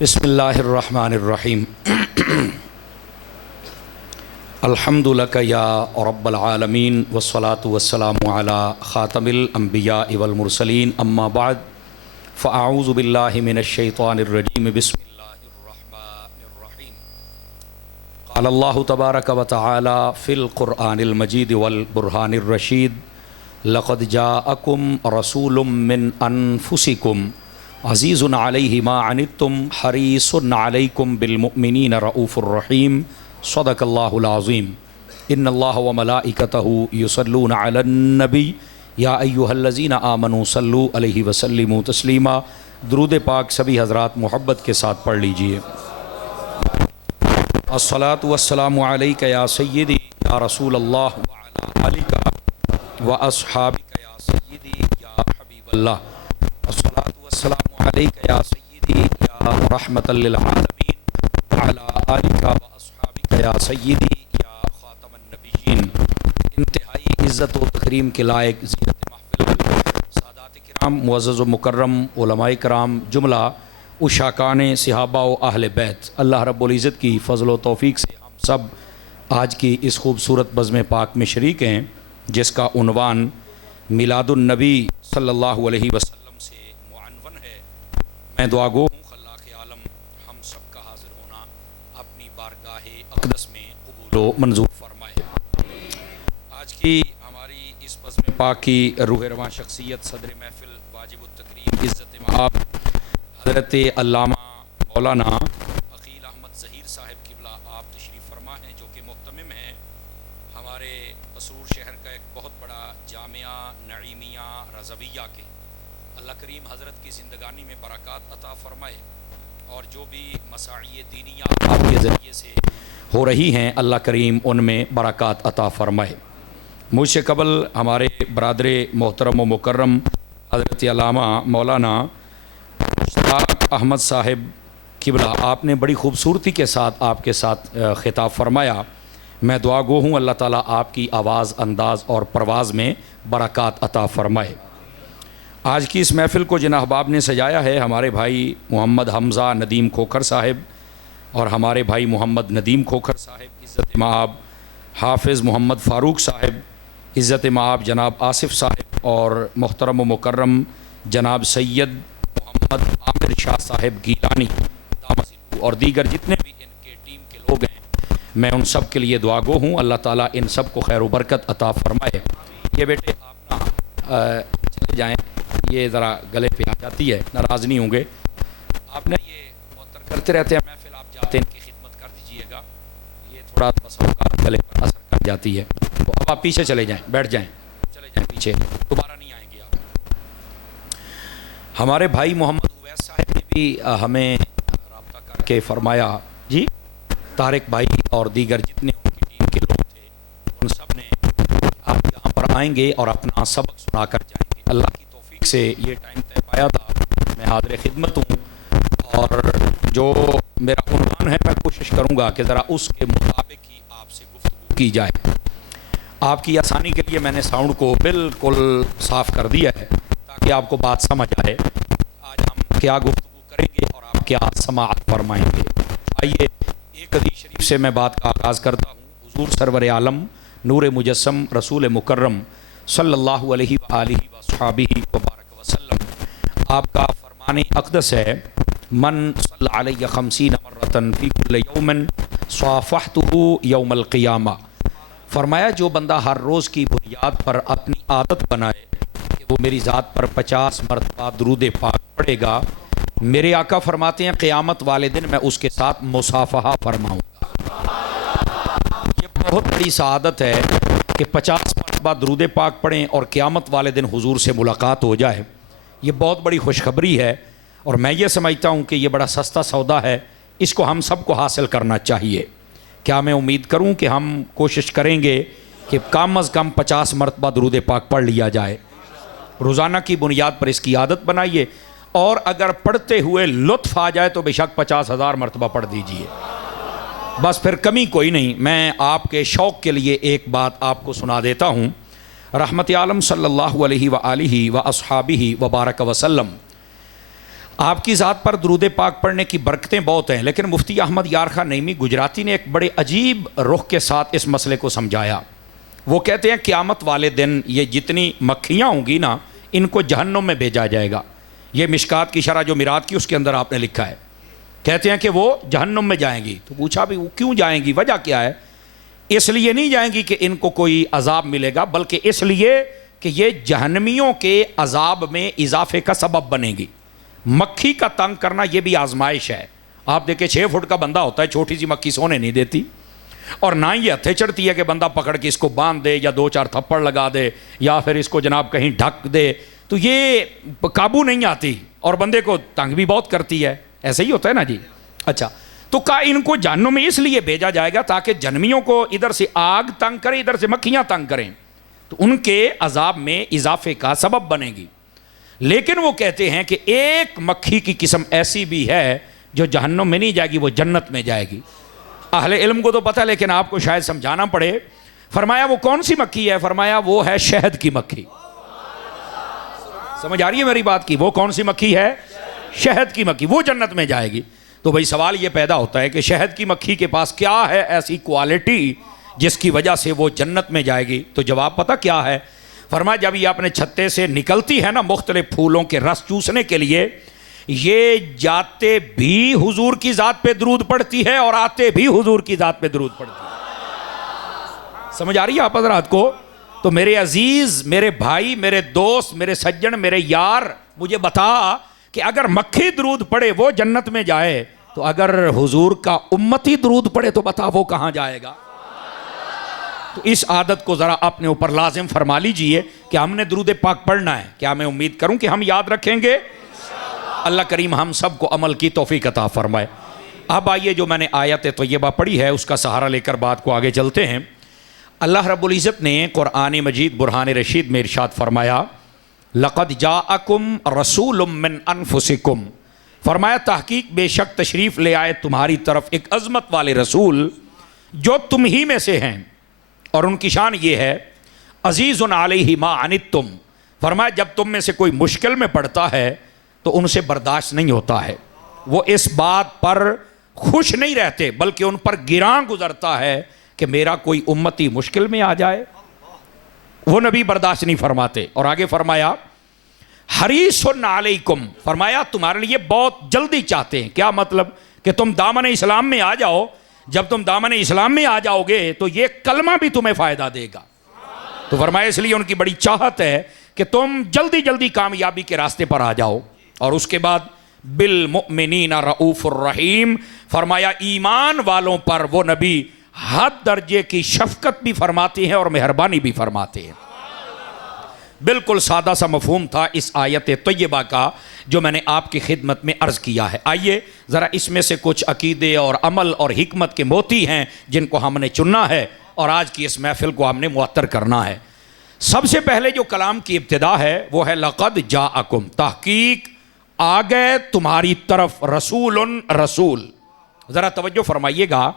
بسم اللہ الرحمن الرحیم الحمد لک یا رب العالمین والصلاة والسلام علی خاتم الانبیاء والمرسلین اما بعد فاعوذ باللہ من الشیطان الرجیم بسم اللہ الرحمن الرحیم قال اللہ تبارک و تعالی فی القرآن المجید والبرہان الرشید لقد جاءکم رسول من انفسکم عزیز علیہ ما عنتم حریص علیکم بالمؤمنین رؤوف الرحیم صدق اللہ العظیم ان اللہ وملائکتہ یصلون علی النبی یا ایہا الذین آمنوا صلوا علیہ وسلموا تسلیما۔ درود پاک سبھی حضرات محبت کے ساتھ پڑھ لیجئے۔ الصلاۃ والسلام علیک یا سیدی یا رسول اللہ وعلی آلک واصحابک یا سیدی یا حبیب اللہ۔ الصلاۃ والسلام علیک یا سیدی یا رحمۃ للعالمین وعلی آلک واصحابک یا سیدی یا خاتم النبیین۔ انتہائی عزت و تکریم کے لائق زینت محفل سادات کرام، معزز و مکرم علماء کرام، جملہ اشاکان صحابہ و اہل بیت، اللہ رب العزت کی فضل و توفیق سے ہم سب آج کی اس خوبصورت بزم پاک میں شریک ہیں جس کا عنوان میلاد النبی صلی اللہ علیہ وسلم سے معنون ہے۔ میں دعا گو ہوں خلاق عالم ہم سب کا حاضر ہونا اپنی بارگاہ اقدس میں قبول و منظور فرمائے۔ آج کی ہماری اس بزم پاک کی روح رواں شخصیت صدر محفل واجب التکریم عزت مآب حضرت علامہ مولانا عقیل احمد ظہیر صاحب قبلہ آپ تشریف فرما ہیں، جو کہ محتمم ہیں ہمارے مسرور شہر کا ایک بہت بڑا جامعہ نعیمیہ رضویہ کے۔ اللہ کریم حضرت کی زندگانی میں برکات عطا فرمائے، اور جو بھی مساعی دینیہ آپ کے ذریعے سے ہو رہی ہیں اللہ کریم ان میں برکات عطا فرمائے۔ مجھ سے قبل ہمارے برادر محترم و مکرم حضرت علامہ مولانا مشتاق احمد صاحب قبلہ آپ نے بڑی خوبصورتی کے ساتھ آپ کے ساتھ خطاب فرمایا۔ میں دعا گو ہوں اللہ تعالیٰ آپ کی آواز، انداز اور پرواز میں برکات عطا فرمائے۔ آج کی اس محفل کو جن احباب نے سجایا ہے ہمارے بھائی محمد حمزہ ندیم کھوکھر صاحب اور ہمارے بھائی محمد ندیم کھوکھر صاحب عزت مآب، حافظ محمد فاروق صاحب عزت مآب، جناب آصف صاحب اور محترم و مکرم جناب سید محمد عامر شاہ صاحب گیلانی دامزلو، اور دیگر جتنے بھی ان کے ٹیم کے لوگ ہیں، میں ان سب کے لیے دعا گو ہوں اللہ تعالیٰ ان سب کو خیر و برکت عطا فرمائے۔ یہ بیٹے آپ نہ چلے جائیں، یہ ذرا گلے پہ آ جاتی ہے، ناراض نہیں ہوں گے آپ نے، یہ معطر کرتے رہتے ہیں محفل، آپ جاتے ہیں ان کی خدمت کر دیجئے گا، یہ تھوڑا بس اوقات گلے پر اثر کر جاتی ہے، تو اب آپ پیچھے چلے جائیں، بیٹھ جائیں، چلے جائیں پیچھے، دوبارہ نہیں آئیں گے آپ۔ ہمارے بھائی محمد اویس صاحب نے بھی ہمیں رابطہ کر کے فرمایا، جی طارق بھائی اور دیگر جتنے ان کی ٹیم کے لوگ تھے ان سب نے آپ یہاں پر آئیں گے اور اپنا سبق سنا کر جائیں گے۔ اللہ کی توفیق سے یہ ٹائم طے پایا تھا، میں حاضر خدمت ہوں، اور جو میرا عنوان ہے میں کوشش کروں گا کہ ذرا اس کے مطابق ہی آپ سے گفتگو کی جائے۔ آپ کی آسانی کے لیے میں نے ساؤنڈ کو بالکل صاف کر دیا ہے تاکہ آپ کو بات سمجھ آئے آج ہم کیا گفتگو کریں گے اور آپ کیا سماعت فرمائیں گے۔ آئیے ایک حدیث شریف سے میں بات کا آغاز کرتا ہوں۔ حضور سرور عالم نور مجسم رسول مکرم صلی اللہ علیہ وآلہ وصحبہ وبارک وسلم، آپ کا فرمان اقدس ہے، من صلی علیہ 50 مرۃ فی کل یوم صافحتہ یوم القیامہ۔ فرمایا جو بندہ ہر روز کی بنیاد پر اپنی عادت بنائے کہ وہ میری ذات پر 50 مرتبہ درود پاک پڑھے گا، میرے آقا فرماتے ہیں قیامت والے دن میں اس کے ساتھ مصافحہ فرماؤں گا۔ یہ بہت بڑی سعادت ہے کہ 50 مرتبہ درود پاک پڑھیں اور قیامت والے دن حضور سے ملاقات ہو جائے، یہ بہت بڑی خوشخبری ہے، اور میں یہ سمجھتا ہوں کہ یہ بڑا سستا سودا ہے، اس کو ہم سب کو حاصل کرنا چاہیے۔ کیا میں امید کروں کہ ہم کوشش کریں گے کہ کم از کم 50 مرتبہ درود پاک پڑھ لیا جائے، روزانہ کی بنیاد پر اس کی عادت بنائیے، اور اگر پڑھتے ہوئے لطف آ جائے تو بے شک 50,000 مرتبہ پڑھ دیجئے، بس پھر کمی کوئی نہیں۔ میں آپ کے شوق کے لیے ایک بات آپ کو سنا دیتا ہوں۔ رحمت عالم صلی اللہ علیہ وآلہ واصحابہ وبارک وسلم آپ کی ذات پر درود پاک پڑھنے کی برکتیں بہت ہیں، لیکن مفتی احمد یار خان نعیمی گجراتی نے ایک بڑے عجیب رخ کے ساتھ اس مسئلے کو سمجھایا۔ وہ کہتے ہیں قیامت والے دن یہ جتنی مکھیاں ہوں گی نا، ان کو جہنم میں بھیجا جائے گا۔ یہ مشکات کی شرح جو میرات کی اس کے اندر آپ نے لکھا ہے، کہتے ہیں کہ وہ جہنم میں جائیں گی۔ تو پوچھا بھی وہ کیوں جائیں گی، وجہ کیا ہے؟ اس لیے نہیں جائیں گی کہ ان کو کوئی عذاب ملے گا، بلکہ اس لیے کہ یہ جہنمیوں کے عذاب میں اضافے کا سبب بنے گی۔ مکھی کا تنگ کرنا یہ بھی آزمائش ہے۔ آپ دیکھیں 6 فٹ کا بندہ ہوتا ہے، چھوٹی سی مکھی سونے نہیں دیتی، اور نہ یہ ہتھے چڑھتی ہے کہ بندہ پکڑ کے اس کو باندھ دے یا 2-4 تھپڑ لگا دے یا پھر اس کو جناب کہیں ڈھک دے، تو یہ قابو نہیں آتی اور بندے کو تنگ بھی بہت کرتی ہے۔ ایسا ہی ہوتا ہے نا جی۔ اچھا، تو کہا ان کو جہنم میں اس لیے بھیجا جائے گا تاکہ جہنمیوں کو ادھر سے آگ تنگ کرے، ادھر سے مکھیاں تنگ کریں، تو ان کے عذاب میں اضافے کا سبب بنے گی۔ لیکن وہ کہتے ہیں کہ ایک مکھی کی قسم ایسی بھی ہے جو جہنم میں نہیں جائے گی، وہ جنت میں جائے گی۔ اہل علم کو تو پتہ ہے لیکن آپ کو شاید سمجھانا پڑے۔ فرمایا وہ کون سی مکھی ہے؟ فرمایا وہ ہے شہد کی مکھی۔ سمجھ آ رہی ہے میری بات کی؟ وہ کون سی مکھی ہے؟ شہد کی مکھی، وہ جنت میں جائے گی۔ تو بھئی سوال یہ پیدا ہوتا ہے کہ شہد کی مکھی کے پاس کیا ہے ایسی کوالٹی جس کی وجہ سے وہ جنت میں جائے گی؟ تو جواب پتہ کیا ہے؟ فرمایا جب یہ اپنے چھتے سے نکلتی ہے نا مختلف پھولوں کے رس چوسنے کے لیے، یہ جاتے بھی حضور کی ذات پہ درود پڑھتی ہے اور آتے بھی حضور کی ذات پہ درود پڑھتی ہے۔ سمجھ آ رہی ہے آپ حضرات کو؟ تو میرے عزیز، میرے بھائی، میرے دوست، میرے سجن، میرے یار، مجھے بتا کہ اگر مکھی درود پڑھے وہ جنت میں جائے، تو اگر حضور کا امتی درود پڑھے تو بتا وہ کہاں جائے گا؟ تو اس عادت کو ذرا اپنے اوپر لازم فرما لیجئے کہ ہم نے درود پاک پڑھنا ہے۔ کیا میں امید کروں کہ ہم یاد رکھیں گے؟ اللہ کریم ہم سب کو عمل کی توفیق عطا فرمائے۔ اب آئیے جو میں نے آیت طیبہ پڑھی ہے اس کا سہارا لے کر بات کو آگے چلتے ہیں۔ اللہ رب العزت نے قرآن مجید برہان رشید میں ارشاد فرمایا، لَقَدْ جَاءَكُمْ رَسُولٌ مِّنْ أَنفُسِكُمْ، فرمایا تحقیق بے شک تشریف لے آئے تمہاری طرف ایک عظمت والے رسول جو تم ہی میں سے ہیں، اور ان کی شان یہ ہے عزیز علیہ ما عنتم، فرمایا جب تم میں سے کوئی مشکل میں پڑتا ہے تو ان سے برداشت نہیں ہوتا ہے، وہ اس بات پر خوش نہیں رہتے بلکہ ان پر گراں گزرتا ہے کہ میرا کوئی امتی مشکل میں آ جائے، وہ نبی برداشت نہیں فرماتے۔ اور آگے فرمایا حریص علیکم، فرمایا تمہارے لیے بہت جلدی چاہتے ہیں۔ کیا مطلب؟ کہ تم دامن اسلام میں آ جاؤ۔ جب تم دامن اسلام میں آ جاؤ گے تو یہ کلمہ بھی تمہیں فائدہ دے گا۔ تو فرمایا اس لیے ان کی بڑی چاہت ہے کہ تم جلدی جلدی کامیابی کے راستے پر آ جاؤ۔ اور اس کے بعد بالمؤمنین رؤوف الرحیم، فرمایا ایمان والوں پر وہ نبی حد درجے کی شفقت بھی فرماتے ہیں اور مہربانی بھی فرماتے ہیں۔ بالکل سادہ سا مفہوم تھا اس آیت طیبہ کا جو میں نے آپ کی خدمت میں عرض کیا ہے۔ آئیے ذرا اس میں سے کچھ عقیدے اور عمل اور حکمت کے موتی ہیں جن کو ہم نے چننا ہے اور آج کی اس محفل کو ہم نے معطر کرنا ہے۔ سب سے پہلے جو کلام کی ابتدا ہے وہ ہے لقد جاءکم، تحقیق آ گئے تمہاری طرف رسول رسول۔ ذرا توجہ فرمائیے گا،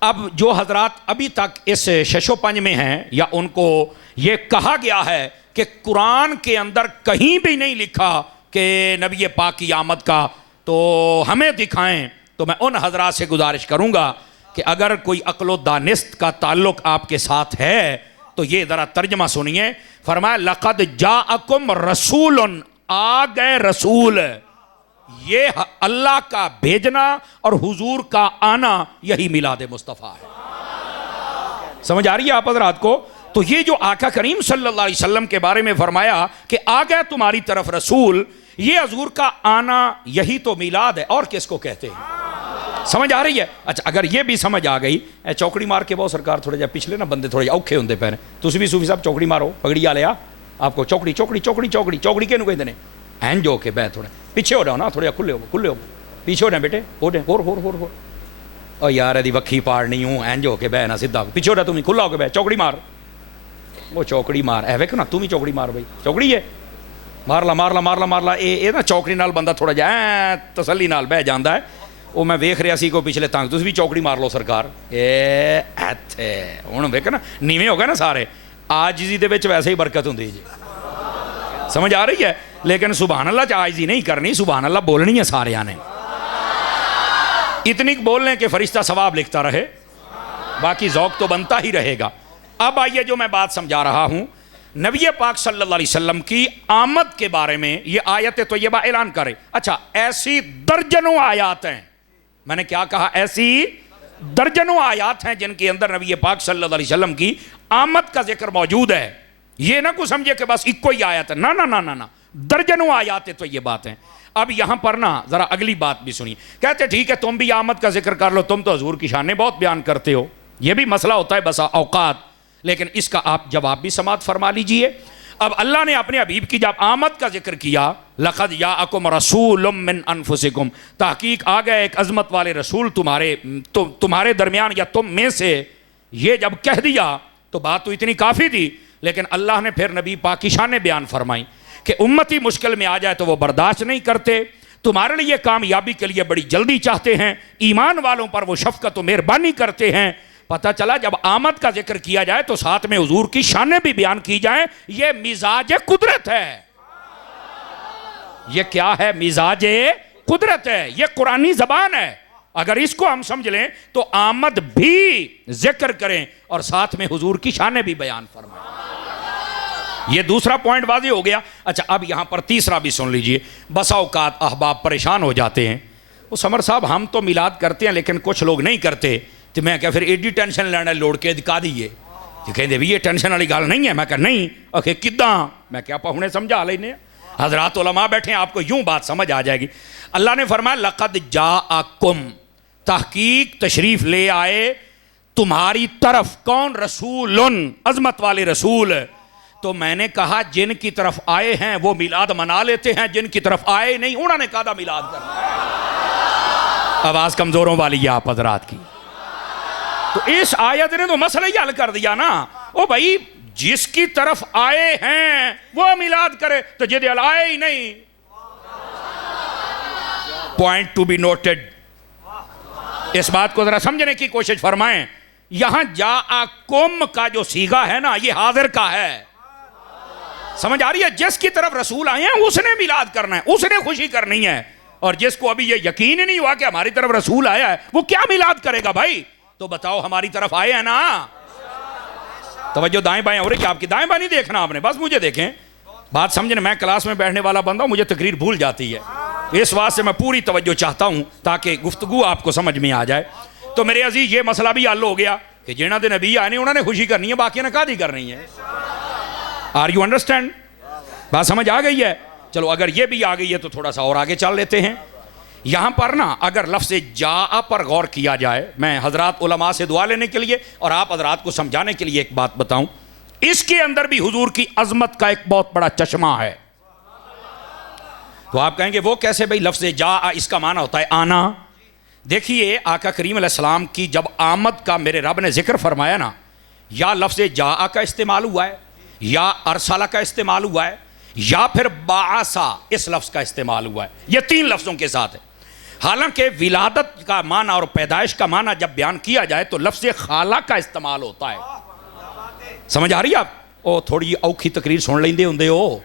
اب جو حضرات ابھی تک اس شش و پنج میں ہیں یا ان کو یہ کہا گیا ہے کہ قرآن کے اندر کہیں بھی نہیں لکھا کہ نبی پاک کی آمد کا، تو ہمیں دکھائیں، تو میں ان حضرات سے گزارش کروں گا کہ اگر کوئی عقل و دانست کا تعلق آپ کے ساتھ ہے تو یہ ذرا ترجمہ سنیے۔ فرمایا لقد جاءکم رسول، آ گئے رسول، یہ اللہ کا بھیجنا اور حضور کا آنا یہی میلاد مصطفیٰ ہے۔ سمجھ آ رہی ہے آپ حضرات کو؟ تو یہ جو آقا کریم صلی اللہ علیہ وسلم کے بارے میں فرمایا کہ آ گئے تمہاری طرف رسول، یہ حضور کا آنا یہی تو میلاد ہے، اور کس کو کہتے ہیں؟ سمجھ آ رہی ہے؟ اچھا اگر یہ بھی سمجھ آ گئی، چوکڑی مار کے بہت سرکار تھوڑے جا پچھلے نا بندے تھوڑے اوکھے ہوندے پہنے، تسی بھی صوفی صاحب چوکڑی مارو، پگڑی آلے آپ کو چوکڑی چوکڑی چوکڑی چوکڑی چوکڑی کے نو کہتے ہیں این جو کے بہ تھوڑے پیچھے ہو رہا ہو نا، تھوڑے کھلے ہو پیچھے ہو رہے ہیں بیٹے، ہو رہے ہو اور یار دی وکھی پاڑنی ہوں این جو کے بہ نا سیدھا پیچھے ہو رہا، تم کھلا ہو کے بہ چوکڑی مار، وہ چوکڑی مار اے ویکھو نا، تم ہی چوکڑی مار بھائی، چوکڑی ہے مار لا اے نا چوکڑی نال بندہ تھوڑا جا تسلی نال بہ جاندا ہے۔ وہ میں ویکھ رہا سی کو پچھلے تنگ، تسی بھی چوکڑی مار لو سرکار، اے ایتھے ہن ویکھ نا نیویں ہو گئے نا سارے، عاجزی دے وچ ویسے ہی برکت ہوندی جی، سمجھ آ رہی ہے؟ لیکن سبحان اللہ عاجزی نہیں کرنی, سبحان اللہ بولنی ہے سارے نے, اتنی بول لیں کہ فرشتہ ثواب لکھتا رہے, باقی ذوق تو بنتا ہی رہے گا. اب آئیے جو میں بات سمجھا رہا ہوں, نبی پاک صلی اللہ علیہ وسلم کی آمد کے بارے میں یہ آیت طیبہ اعلان کرے. اچھا, ایسی درجنوں آیات ہیں, میں نے کیا کہا, ایسی درجنوں آیات ہیں جن کے اندر نبی پاک صلی اللہ علیہ وسلم کی آمد کا ذکر موجود ہے. یہ نہ کو سمجھے کہ بس ایک کوئی آیت ہے, نہ, درجنوں آیات تو یہ بات ہیں. اب یہاں پر نا ذرا اگلی بات بھی سنی. کہتے ٹھیک ہے تم بھی آمد کا ذکر کر لو, تم تو حضور کی شانیں بہت بیان کرتے ہو, یہ بھی مسئلہ ہوتا ہے بسا اوقات, لیکن اس کا آپ جواب بھی سماعت فرما لیجئے. اب اللہ نے اپنے حبیب کی جب آمد کا ذکر کیا, لَقَدْ جَاءَكُمْ رَسُولٌ مِّنْ أَنفُسِكُمْ, تحقیق آ گئے ایک عظمت والے رسول تمہارے درمیان یا تم میں سے, یہ جب کہہ دیا تو بات تو اتنی کافی تھی. لیکن اللہ نے پھر نبی پاک کی شانیں بیان فرمائیں کہ امتی مشکل میں آ جائے تو وہ برداشت نہیں کرتے, تمہارے لیے کامیابی کے لیے بڑی جلدی چاہتے ہیں, ایمان والوں پر وہ شفقت و مہربانی کرتے ہیں. پتہ چلا جب آمد کا ذکر کیا جائے تو ساتھ میں حضور کی شانیں بھی بیان کی جائیں. یہ مزاج قدرت ہے. یہ کیا ہے؟ مزاج قدرت ہے, یہ قرآنی زبان ہے. اگر اس کو ہم سمجھ لیں تو آمد بھی ذکر کریں اور ساتھ میں حضور کی شانیں بھی بیان فرمائیں. یہ دوسرا پوائنٹ واضح ہو گیا. اچھا, اب یہاں پر تیسرا بھی سن لیجئے. بسا اوقات احباب پریشان ہو جاتے ہیں, وہ سمر صاحب ہم تو میلاد کرتے ہیں لیکن کچھ لوگ نہیں کرتے, تو میں کہا پھر ایڈی ٹینشن لینا لوڑ کے دکھا دیئے. کہتے بھی یہ ٹینشن والی گال نہیں ہے. میں کہا نہیں. اوکے کداں؟ میں کیا پہنے سمجھا لینے, حضرات علماء بیٹھے ہیں, آپ کو یوں بات سمجھ آ جائے گی. اللہ نے فرمایا لقد جاءکم, تحقیق تشریف لے آئے تمہاری طرف. کون؟ رسولن, عظمت والے رسول. تو میں نے کہا جن کی طرف آئے ہیں وہ میلاد منا لیتے ہیں, جن کی طرف آئے نہیں انہوں نے کہا میلاد کرنا. آواز کمزوروں والی ہے آپ حضرات کی. تو اس آیت نے تو مسئلہ ہی حل کر دیا نا. او بھائی جس کی طرف آئے ہیں وہ میلاد کرے, تو جدے آئے ہی نہیں. پوائنٹ ٹو بی نوٹڈ, اس بات کو ذرا سمجھنے کی کوشش فرمائیں. یہاں جاءکم کا جو صیغہ ہے نا, یہ حاضر کا ہے. سمجھ آ رہی ہے؟ جس کی طرف رسول آئے ہیں اس نے میلاد کرنا ہے, اس نے خوشی کرنی ہے. اور جس کو ابھی یہ یقین ہی نہیں ہوا کہ ہماری طرف رسول آیا ہے, وہ کیا میلاد کرے گا بھائی؟ تو بتاؤ ہماری طرف آئے ہیں نا. توجہ دائیں بائیں ہو رہی کہ آپ کی؟ دائیں بائیں نہیں دیکھنا آپ نے, بس مجھے دیکھیں. بات سمجھنے, میں کلاس میں بیٹھنے والا بندہ ہوں, مجھے تقریر بھول جاتی ہے, اس واسطے میں پوری توجہ چاہتا ہوں تاکہ گفتگو آپ کو سمجھ میں آ جائے. تو میرے عزیز یہ مسئلہ بھی حل ہو گیا کہ جنہاں دے نبی آئے انہوں نے خوشی کرنی ہے, باقی نے قاضی کرنی ہے. Are you understand? بات سمجھ آ گئی ہے؟ چلو اگر یہ بھی آ گئی ہے تو تھوڑا سا اور آگے چل لیتے ہیں. یہاں پر نا اگر لفظ جاء پر غور کیا جائے, میں حضرات علماء سے دعا لینے کے لیے اور آپ حضرات کو سمجھانے کے لیے ایک بات بتاؤں. اس کے اندر بھی حضور کی عظمت کا ایک بہت بڑا چشمہ ہے. تو آپ کہیں گے وہ کیسے بھئی؟ لفظ جاء اس کا معنی ہوتا ہے آنا. دیکھیے آقا کریم علیہ السلام کی جب آمد کا میرے رب نے ذکر فرمایا نا, یا لفظ جاء کا استعمال ہوا ہے, یا ارسلہ کا استعمال ہوا ہے, یا پھر بعثا اس لفظ کا استعمال ہوا ہے. یہ تین لفظوں کے ساتھ ہے. حالانکہ ولادت کا معنی اور پیدائش کا معنی جب بیان کیا جائے تو لفظ خالہ کا استعمال ہوتا ہے. سمجھ آ رہی ہے آپ؟ او تھوڑی اوکھی تقریر سن لیندے ہوندے ہو.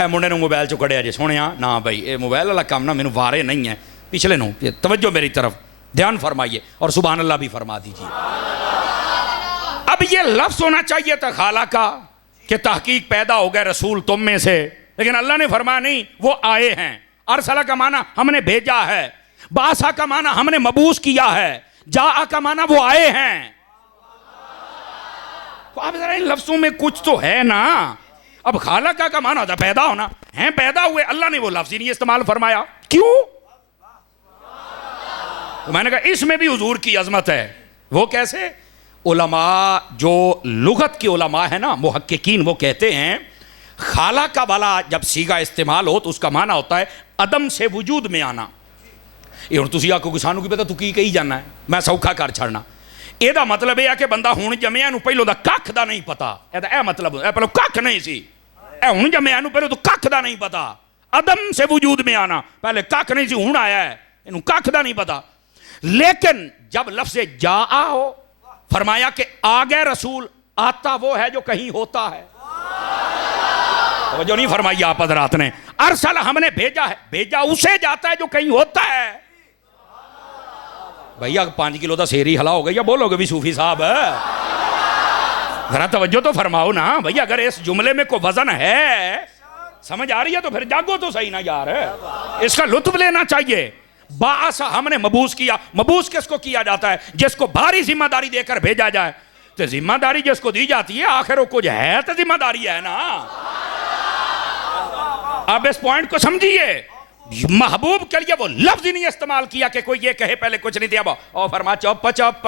اے منڈے نو موبائل چو کڑیا جے سونیا نا بھائی, اے موبائل والا کام نا مینوں وارے نہیں ہے. پچھلے نو توجہ میری طرف دھیان فرمائیے اور سبحان اللہ بھی فرما دیجیے. اب یہ لفظ ہونا چاہیے تھا خالہ کا کہ تحقیق پیدا ہو گئے رسول تم میں سے, لیکن اللہ نے فرمایا نہیں, وہ آئے ہیں. ارسلہ کا معنی ہم نے بھیجا ہے, بعثا کا معنی ہم نے مبعوث کیا ہے, جاء کا معنی وہ آئے ہیں. تو اب ذرا ان لفظوں میں کچھ تو ہے نا. اب خالقہ کا معنی ہوتا پیدا ہونا, ہیں پیدا ہوئے, اللہ نے وہ لفظ ہی نہیں استعمال فرمایا. کیوں؟ تو میں نے کہا اس میں بھی حضور کی عظمت ہے. وہ کیسے؟ علماء جو لغت کے علماء ہیں نا, محققین, وہ کہتے ہیں خالہ کا والا جب صیغہ استعمال ہو تو اس کا معنی ہوتا ہے عدم سے وجود میں آنا. یہ ہن تسی آکھو کسانوں کی پتہ تو کی کہی جانا ہے, میں سوکھا کر چھڑنا. یہ دا مطلب یہ ہے کہ بندہ ہون جمعہ نو پہلو دا ککھ دا نہیں پتا. اے مطلب اے پہلو ککھ نہیں سی, اے ہون جمعہ نو پہلو تو ککھ دا نہیں پتا. عدم سے وجود میں آنا, پہلے ککھ نہیں سی, ہون آیا ہے, انہوں ککھ دا نہیں پتا. لیکن جب لفظ جاء ہو, فرمایا کہ آ گئے رسول, آتا وہ ہے جو کہیں ہوتا ہے. توجہ نہیں فرمائی آپ حضرات نے. ارسل ہم نے بھیجا ہے, بھیجا اسے جاتا ہے جو کہیں ہوتا ہے. بھیا 5 کلو دا سیری ہلا ہو گئی یا بولو گے بھی صوفی صاحب؟ ذرا توجہ تو فرماؤ نا بھیا, اگر اس جملے میں کوئی وزن ہے, سمجھ آ رہی ہے تو پھر جاگو تو صحیح نا یار, اس کا لطف لینا چاہیے. باعث ہم نے مبعوث کیا. مبعوث کس کو کیا جاتا ہے؟ جس کو بھاری ذمہ داری دے کر بھیجا جائے. تو ذمہ داری جس کو دی جاتی ہے آخر وہ کچھ ہے تو ذمہ داری ہے نا. اب اس پوائنٹ کو سمجھیے, محبوب کے لیے وہ لفظ ہی نہیں استعمال کیا کہ کوئی یہ کہے پہلے کچھ نہیں دیا اور فرما چپ چپ.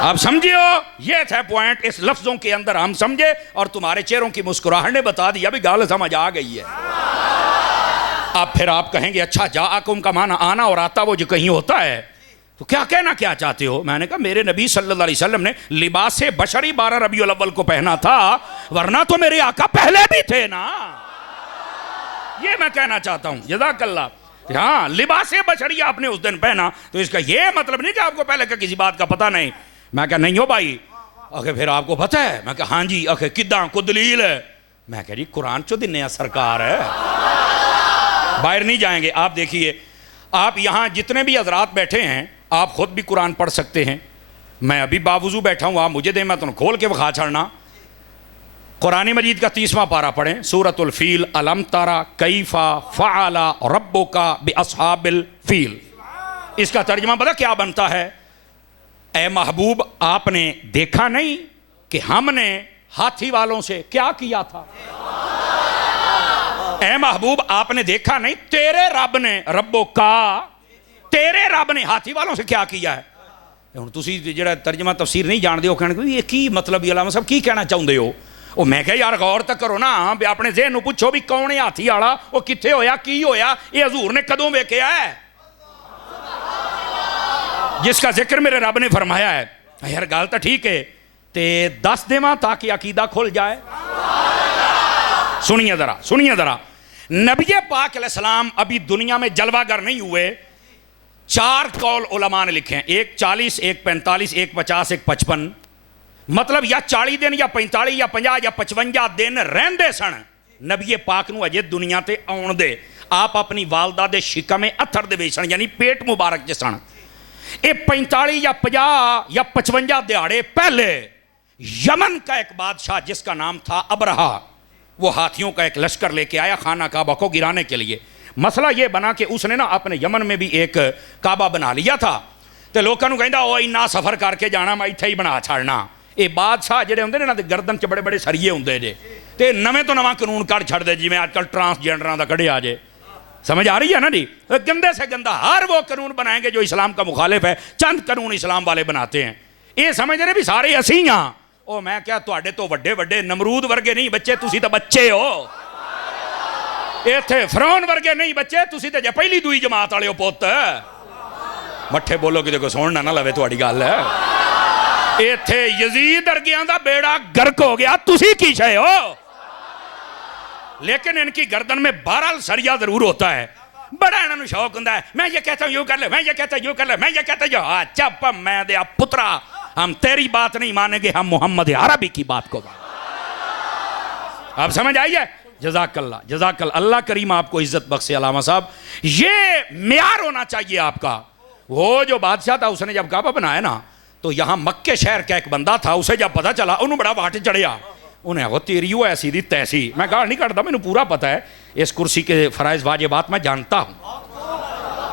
اب سمجھیو, یہ تھا پوائنٹ. اس لفظوں کے اندر ہم سمجھے اور تمہارے چہروں کی مسکراہٹ نے بتا دیا بھی گال سمجھ آ گئی ہے. اب پھر آپ کہیں گے اچھا جاءکم کا معنی آنا اور آتا وہ جو کہیں ہوتا ہے, تو کیا کہنا کیا چاہتے ہو؟ میں نے کہا میرے نبی صلی اللہ علیہ وسلم نے لباس بشری 12 ربیع الاول کو پہنا تھا, ورنہ تو میرے آقا پہلے بھی تھے نا. یہ میں کہنا چاہتا ہوں. جزاک اللہ. ہاں, لباس بشری آپ نے اس دن پہنا تو اس کا یہ مطلب نہیں کہ آپ کو پہلے کا کسی بات کا پتہ نہیں. میں کہا نہیں ہو بھائی. آخر پھر آپ کو پتہ ہے؟ میں کہا ہاں جی. آخر کداں کو دلیل ہے؟ میں کہا جی قرآن چو دنیا سرکار ہے, باہر نہیں جائیں گے. آپ دیکھیے, آپ یہاں جتنے بھی حضرات بیٹھے ہیں آپ خود بھی قرآن پڑھ سکتے ہیں. میں ابھی باوضو بیٹھا ہوں, آپ مجھے دیں میں تمہیں کھول کے بخا چھڑنا. قرآن مجید کا 30واں پارہ پڑھیں, سورۃ الفیل. الم ترى کیف فعل ربک باصحاب الفیل. اس کا ترجمہ پتہ کیا بنتا ہے؟ اے محبوب آپ نے دیکھا نہیں کہ ہم نے ہاتھی والوں سے کیا کیا تھا؟ اے محبوب آپ نے دیکھا نہیں تیرے رب نے, ربو کا, تیرے رب نے ہاتھی والوں سے کیا کیا ہے؟ ہن تسی جڑا ترجمہ تفسیر نہیں جانتے ہو کہنے یہ کی مطلب علامہ صاحب کی کہنا چاہتے ہو؟ وہ میں کہا یار غور تک کرو نا, بھی اپنے ذہن نو پوچھو بھی کون ہے ہاتھی والا, وہ کتھے ہویا, کی ہویا, یہ حضور نے کدوں ویکھیا ہے جس کا ذکر میرے رب نے فرمایا ہے؟ یار گل تو ٹھیک ہے, تے 10 دیواں تاکہ عقیدہ کھل جائے. سنیے ذرا, سنیے ذرا. نبی پاک علیہ السلام ابھی دنیا میں جلوہ گر نہیں ہوئے. 4 قول علماء نے لکھے ہیں, ایک 40, ایک 45, ایک 50, ایک 55. مطلب یا 40 دن یا 45 یا 50 یا 55 دن رہندے سن نبی پاک نو اجے دنیا تے آن دے. آپ اپنی والدہ دے شکم اتھر دے سن, یعنی پیٹ مبارک جے سن. اے 45 یا 50 یا 55 دیہاڑے پہلے یمن کا ایک بادشاہ جس کا نام تھا ابرہا, وہ ہاتھیوں کا ایک لشکر لے کے آیا خانہ کعبہ کو گرانے کے لیے. مسئلہ یہ بنا کہ اس نے نا اپنے یمن میں بھی ایک کعبہ بنا لیا تھا. تے لوکاں نوں کہندا او اینا سفر کر کے جانا, میں ایتھے ہی بنا چھڑنا. اے بادشاہ جڑے ہوندے نے نا گردن چ بڑے بڑے سریے ہوندے جے, تے نویں تو نواں قانون کڈ چھڑ دے, جویں اج کل ٹرانسجینڈراں دا کڈیا جے. سمجھ آ رہی ہے نا جی؟ گندے سے گندہ ہر وہ قانون بنائیں گے جو اسلام کا مخالف ہے. چند قانون اسلام والے بناتے ہیں, یہ سمجھ رہے بھی سارے اسی ہاں. او میں کیا تواڈے تو وڈے وڈے نمرود ورگے نہیں بچے, تسی تو بچے ہو. ایتھے فرعون ورگے نہیں بچے, تسی تے جے پہلی دوئی جماعت والے ہو پوت. مٹھے بولو کہ دیکھو سننا نہ لوے تواڈی گل ہے. ایتھے یزید ارگیاں دا بیڑا گرک ہو گیا, تسی کی شے ہو. لیکن ان کی گردن میں بہرحال سریا ضرور ہوتا ہے. بڑا انہوں نے شوق ہوتا ہے, میں یہ کہتا ہوں یوں کر لے, میں یہ کہتا ہوں یوں کر لے, میں یہ کہتا ہوں یوں. چپ میں دیا پترا, ہم تیری بات نہیں مانیں گے, ہم محمد عربی کی بات کو مانیں. آپ سمجھ آئیے؟ جزاک اللہ, جزاک اللہ. اللہ کریم آپ کو عزت بخشے علامہ صاحب. یہ معیار ہونا چاہیے آپ کا. وہ جو بادشاہ تھا اس نے جب کعبہ بنایا نا, تو یہاں مکے شہر کا ایک بندہ تھا, اسے جب پتا چلا انہوں بڑا واٹ چڑھیا. انہیں وہ تیریو ایسی دی تیسی. میں گاڑ نہیں کرتا, میں پورا پتہ ہے اس کرسی کے فرائض واجبات میں جانتا ہوں.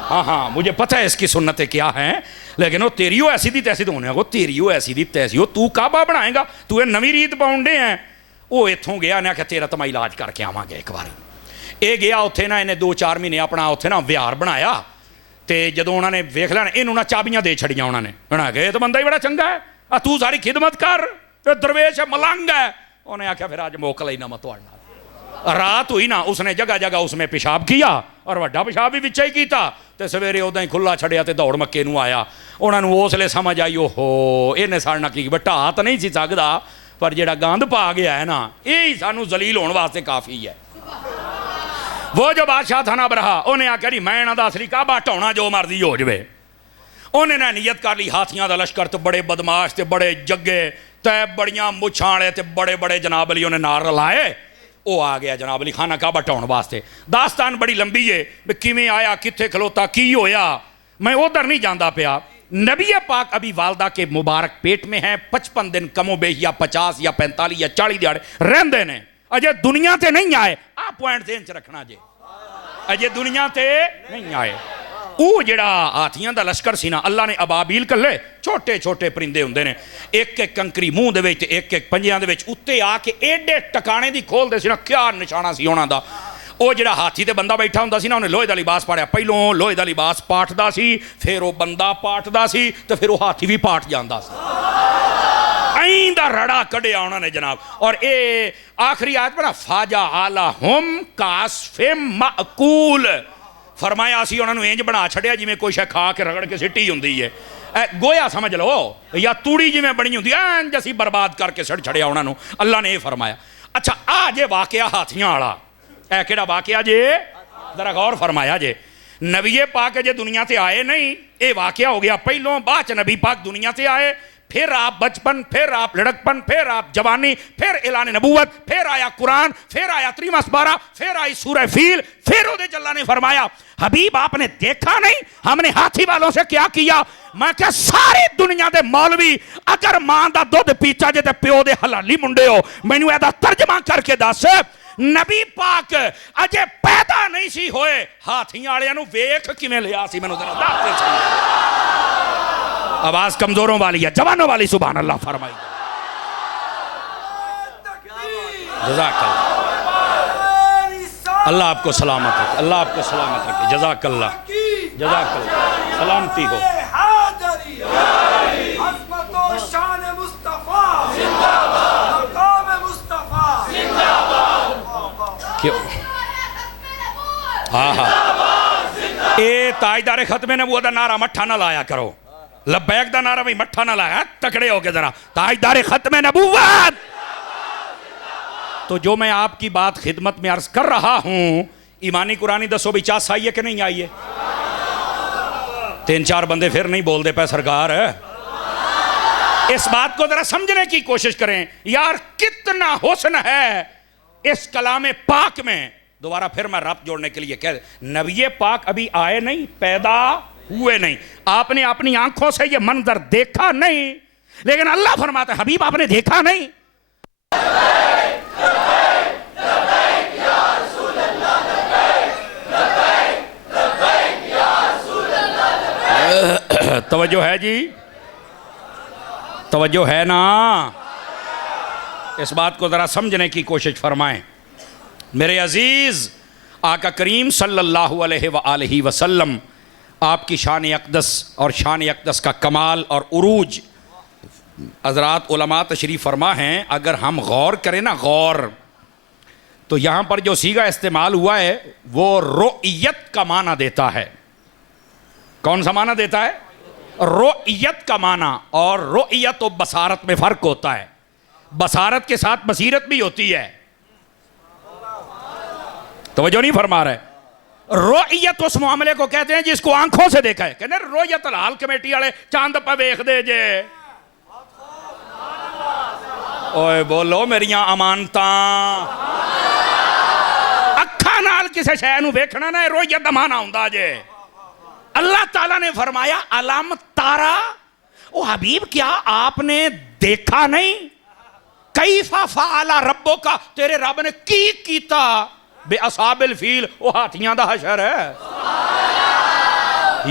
ہاں مجھے پتہ ہے اس کی سنتیں کیا ہیں, لیکن وہ تیریو ایسی دی تیسی. تو انہیں وہ تیریو ایسی دی تیسی ہو, تو کعبہ بنائیں گا, تو یہ نویں ریت پاؤنڈے ہیں. وہ اتوں گیا, انہیں کہ تیرا تو میں علاج کر کے آواں گے ایک بار. یہ گیا اتنے نا, انہیں 2-4 مہینے اپنا اتنے نا ویار بنایا. تے جدوں انہوں نے ویکھ لیا انہوں نے چابیاں دے چھڑیاں. انہوں نے انہیں کہ یہ تو بندہ ہی بڑا چنگا ہے, تو ساری خدمت کر, درویش ہے, ملنگ ہے. انہیں آخیا پھر آج موکل ہی نہ مت وڑنا. رات ہوئی نا, اس نے جگہ جگہ اس میں پیشاب کیا اور وڈا پیشاب بھی وچے ہی کیتا. تے سویرے اوداں ہی کھلا چھڑیا تے دوڑ مکے نو آیا. انہاں نوں اس لیے سمجھ آئی اوہو انہیں ساڈے نال کی بٹا تو نہیں سی سکدا, پر جڑا گند پا گیا ہے نا, یہی سانوں ذلیل ہونے واسطے کافی ہے. وہ جو بادشاہ تھا نا ابرہا, انہیں آخیا جی میں انہاں دا اصلی کعبہ ٹھاؤنا جو مرضی ہو جائے. انہیں نے نیت کر لی, ہاتھیاں دا لشکر تے بڑے بدماش تے بڑے جگے تے بڑیاں مچھاں والے تے بڑے بڑے جناب علی انہیں نار لائے. وہ آ گیا جناب علی خانہ کعبہ ٹھاؤن واسطے. داستان بڑی لمبی ہے کہ کیویں آیا, کتنے کھلوتا, کی ہویا, میں ادھر نہیں جاندا پیا. نبی پاک ابھی والدہ کے مبارک پیٹ میں ہیں, 55 دن کم و بیش یا 50 یا 45 یا 40 دیہڑے رہندے نے, اجے دنیا تے نہیں آئے. آ پوائنٹ ذہن چ رکھنا جے, اجے دنیا تے نہیں آئے. وہ جڑا ہاتھیاں دا لشکر سی نا, اللہ نے ابابیل کلے, چھوٹے چھوٹے پرندے ہوندے نے, ایک ایک کنکری منہ دے وچ, ایک ایک پنجیاں دے وچ, اُتے آ کے ایڈے ٹکانے دی کھول دے سی نا, کیا نشانہ سی ہونا دا. وہ جڑا ہاتھی تے بندہ بیٹھا ہوندا سی نا, انہیں لوہے دا لباس پاڑیا, پہلوں لوہے دا لباس پاٹدا سی, پھر وہ بندہ پاٹدا سی, تے پھر وہ ہاتھی بھی پاٹ جاندا سی. این دا رڑا کڈیا انہوں نے جناب. اور اے آخری آیت پر فَجَعَلَهُمْ كَعَصْفٍ مَأْكُولٍ, فرمایا اسی انہوں نے انج بنا چھڑیا جی میں کوئی شے کھا کے رگڑ کے سٹی ہوندی ہے. گویا سمجھ لو یا توڑی جی میں بنی ہوندی ہے, انج اسی برباد کر کے سٹ چھڑیا انہوں نے. اللہ نے یہ فرمایا. اچھا آ جے واقعہ ہاتھیاں والا, اے کیڑا واقعہ جے, ذرا غور فرمایا جے. نبی پاک جے دنیا تے آئے نہیں, اے واقعہ ہو گیا پہلوں, بعد نبی پاک دنیا تے آئے, پھر آپ بچپن, پھر آپ لڑکپن, پھر آپ جوانی, پھر اعلان نبوت, پھر آیا قرآن, پھر آیا 30واں سپارہ, پھر آئی سورہ فیل, پھر وہ اللہ نے فرمایا حبیب آپ نے دیکھا نہیں ہم نے ہاتھی والوں سے کیا کیا. میں کہ ساری دنیا دے مولوی اگر ماں دا دودھ پیچا جے تے پیو دے حلالی منڈے ہو, مینوں ایدا ترجمہ کر کے دس, نبی پاک اجے پیدا نہیں سی ہوئے, ہاتھیاں والےاں نوں ویکھ کیویں لیا سی, مینوں ذرا دس دے سی. آواز کمزوروں والی ہے, جوانوں والی سبحان اللہ فرمائی. جزاک اللہ, اللہ آپ کو سلامت رکھے, اللہ آپ کو سلامت رکھے. جزاک اللہ, جزاک اللہ, سلامتی ہو. عظمت و شان مصطفیٰ زندہ باد, مقام مصطفیٰ زندہ باد. کیوں ہاں ہاں, اے تاجدار ختم نبوت دا نعرہ مٹھا نہ لایا کرو, لبیک دا نعرہ بھی مٹھا نہ لایا, تکڑے ہو کے ذرا تاجدار ختم نبوت. تو جو میں آپ کی بات خدمت میں عرض کر رہا ہوں, ایمانی قرآنی دسو بھی چاس آئیے کہ نہیں آئیے. 3-4 بندے پھر نہیں بول دے پہ سرکار. اس بات کو ذرا سمجھنے کی کوشش کریں یار, کتنا حسن ہے اس کلام پاک میں. دوبارہ پھر میں ربط جوڑنے کے لیے کہہ دیں, نبی پاک ابھی آئے نہیں, پیدا ہوئے نہیں, آپ نے اپنی آنکھوں سے یہ منظر دیکھا نہیں, لیکن اللہ فرماتا ہے حبیب آپ نے دیکھا نہیں. توجہ ہے جی, توجہ ہے نا, اس بات کو ذرا سمجھنے کی کوشش فرمائیں. میرے عزیز آقا کریم صلی اللہ علیہ وآلہ وسلم, آپ کی شان اقدس اور شان اقدس کا کمال اور عروج, حضرات علماء تشریف فرما ہیں. اگر ہم غور کریں نا, غور, تو یہاں پر جو صیغہ استعمال ہوا ہے وہ رؤیت کا معنی دیتا ہے. کون سا معنی دیتا ہے؟ رؤیت کا معنی. اور رؤیت و بصارت میں فرق ہوتا ہے, بصارت کے ساتھ بصیرت بھی ہوتی ہے. توجہ نہیں فرما رہے. رؤیت اس معاملے کو کہتے ہیں جس کو آنکھوں سے دیکھا ہے. کہنے رؤیت الحال کمیٹی والے چاند پہ ویکھ دے جے. اوے بولو میریاں امانتاں, اکھاں نال کسے شے نوں ویکھنا نہ رؤیت دا معنی ہوندا جے. اللہ تعالیٰ نے فرمایا علم تارا, او حبیب کیا آپ نے دیکھا نہیں, کیف فعل ربک, تیرے رب نے کی کیتا بے اصحاب الفیل, وہ ہاتھیاں دا حشر ہے.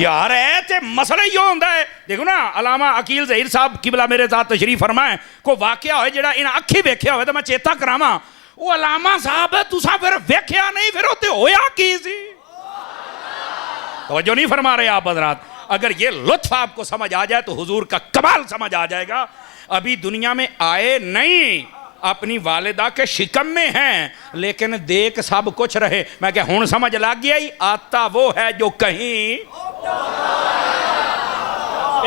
یار ہے تے مسئلہ یہ ہوندہ ہے. دیکھو نا علامہ عقیل ظہیر صاحب قبلہ میرے ساتھ تشریف فرمائیں, کوئی واقعہ ہوئے جڑا انہاں اکھی ویکھیا ہوئے تو میں چیتا کراما, وہ علامہ صاحب تساں پھر ویکھیا نہیں, پھر ہوتے ہویا کی سی. توجہ نہیں فرما رہے آپ حضرات. اگر یہ لطف آپ کو سمجھ آ جائے تو حضور کا کمال سمجھ آ جائے گا. ابھی دنیا میں آئے نہیں, اپنی والدہ کے شکم میں ہیں, لیکن دیکھ سب کچھ رہے. میں کہ ہون سمجھ لگ گیا ہی, آتا وہ ہے جو کہیں.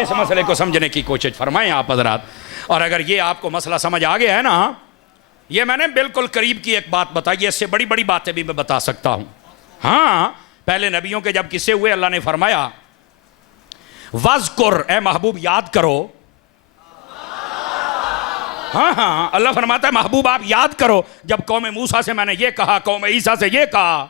اس مسئلے کو سمجھنے کی کوشش فرمائیں آپ حضرات. اور اگر یہ آپ کو مسئلہ سمجھ آ گیا ہے نا, یہ میں نے بالکل قریب کی ایک بات بتائی, اس سے بڑی بڑی باتیں بھی میں بتا سکتا ہوں. ہاں, پہلے نبیوں کے جب قصے ہوئے اللہ نے فرمایا وَذْكُرْ, اے محبوب یاد کرو. ہاں ہاں اللہ فرماتا ہے محبوب آپ یاد کرو جب قوم موسیٰ سے میں نے یہ کہا، قوم عیسیٰ سے یہ کہا.